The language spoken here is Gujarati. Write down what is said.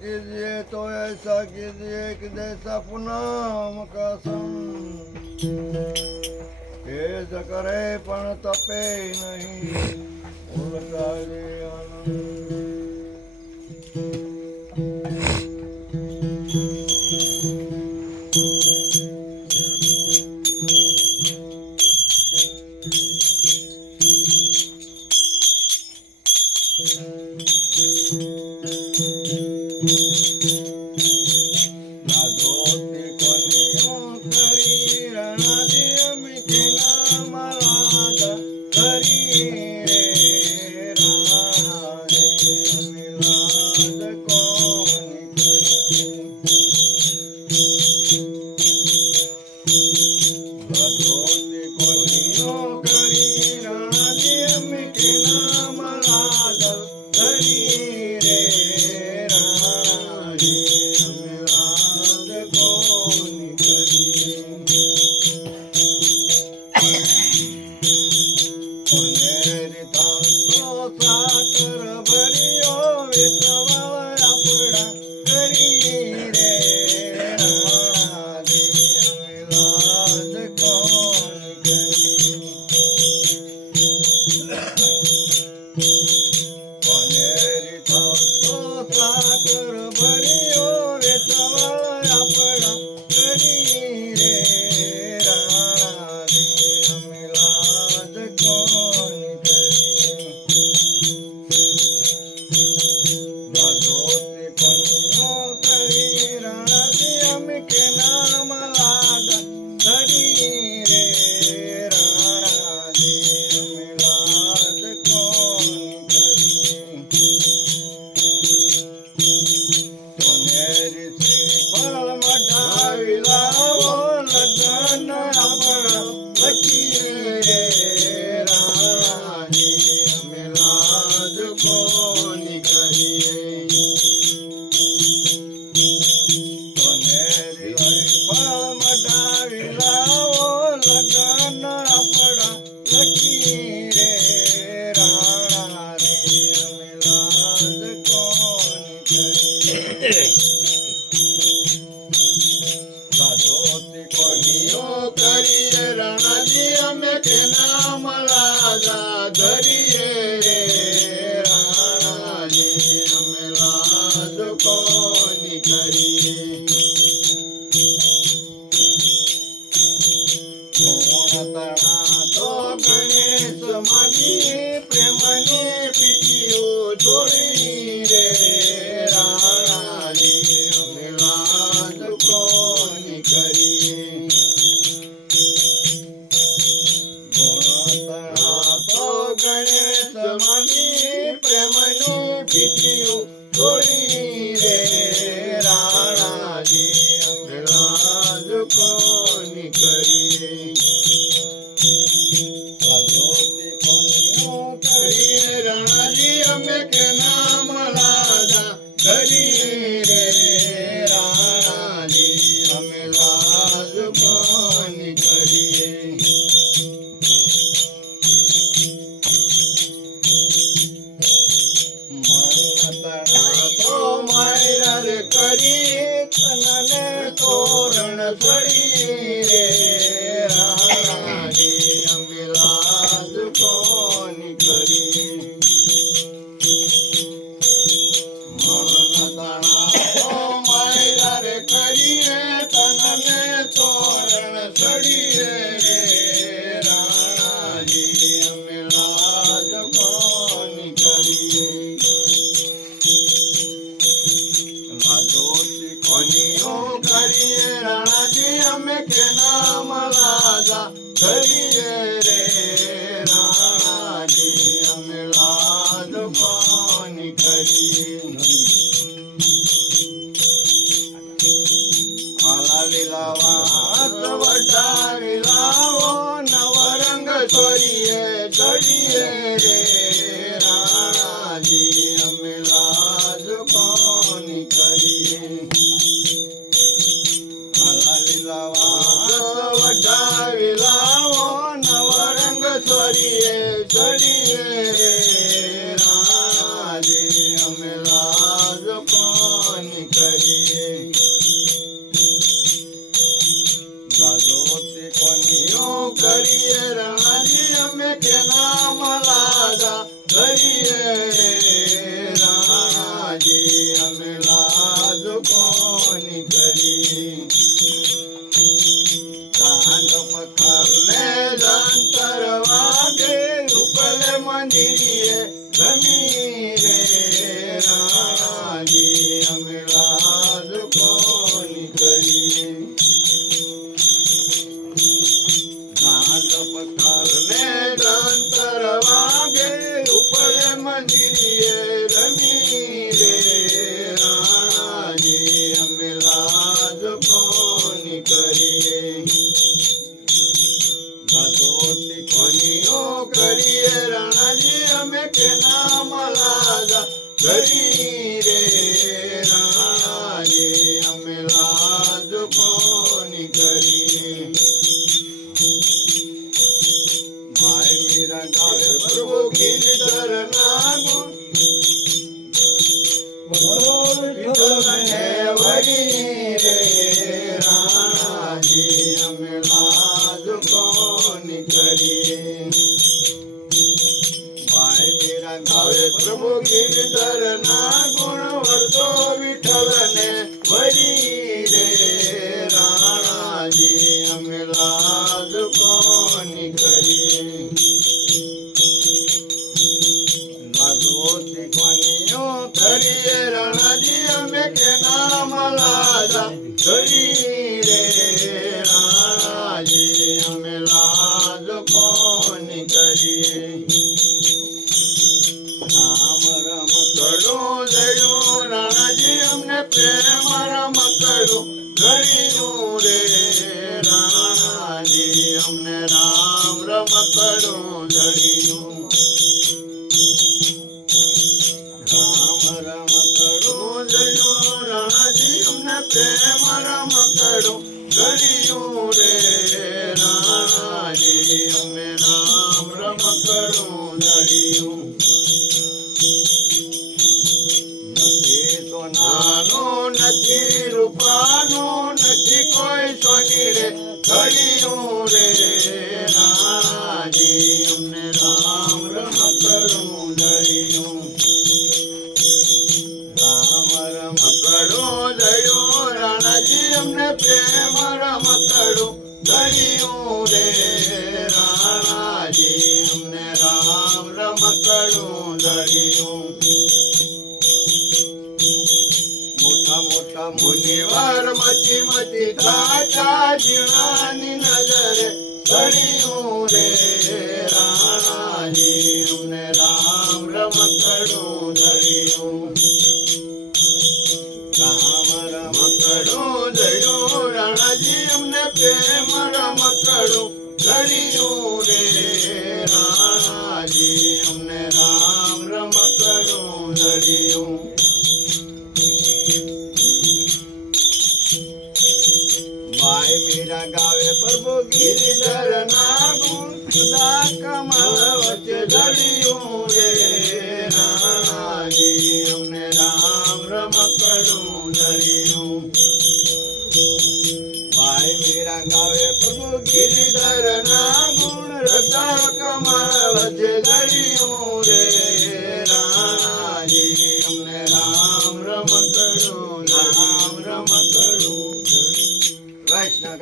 कीजिए तो ऐसा कीजिए कि जैसा पुनः कसम तेज करे पण तपे नहीं उल्टा रे आनंद। કરીએ રાણાજી અમે કે નામ રાણાજી અમે લાજ કોની કરીએ ગાંધ પકારને ગ્રંથર વાગે ઉપલે મંદિરે રમી રે રાણાજી અમે લાજ કોની કરીએ ભગવતી કોનીઓ કરીએ રાણાજી અમે કે નામ લાજા કરી રે રાણાજી અમે લાજ કોની કરીએ ભાઈ મીરા ગાવે પ્રભુ ગિરધર ના ગુણ વિઠ્ઠલને વરી રે રાણાજી અમે લાજ કોની કરીએ ભાઈ મીરા ગાવે પ્રભુ ગિરધર ના ગુણ વર્તો વિઠ્ઠલને વરી રે રાણાજી અમે લાજ કોની કરીએ લાજોથી કોનીઓ કરીએ રાણાજી અમે કે નામ લાજા કરી રે રાણાજી અમે લાજ કોની કરીએ રામ રમકડું લડ્યું રાણાજી અમને પ્રેમ રમકડું ગળ્યું રે રાણાજી અમને રામ રમકડું લડ્યું રામ રમકડું લડ્યું રાણાજી અમને પ્રેમ રમકડું ગળ્યું રે રાણાજી અમે રામ રમકડું લડ્યું નથી તો નાનો નથી રૂપાનો નથી કોઈ સોની રે ઘડિયું રે રાણાજી અમને રામ રમકડું લડ્યું રામ રમકડું લડ્યું રાણાજી અમને પ્રેમ રમકડું લડ્યું રે રાણાજી અમને રામ રમકડું લડ્યું મોટા મોટા મુનિવાર મતી મતી કાચા જીણાની નજરે ચડ્યું રે રાણાજી અમને રામ રમકડું લડ્યું રામ રમકડું લડ્યું રાણાજી અમને પ્રેમ રમકડું લડ્યું રે રાણાજી અમને રામ રમકડું લડ્યું ભાઈ મીરા ગાવે પ્રભુ ગિરધર ના ગુણ સદા કમળ વચ્ચે લડ્યું રે રાણાજી અમને રામ રમકડું લડ્યું ભાઈ મીરા ગાવે પ્રભુ ગિરધર ના ગુણ સદા કમળ વચ્ચે લડ્યું રે રાણાજી અમને રામ રમકડું રામ રમકડું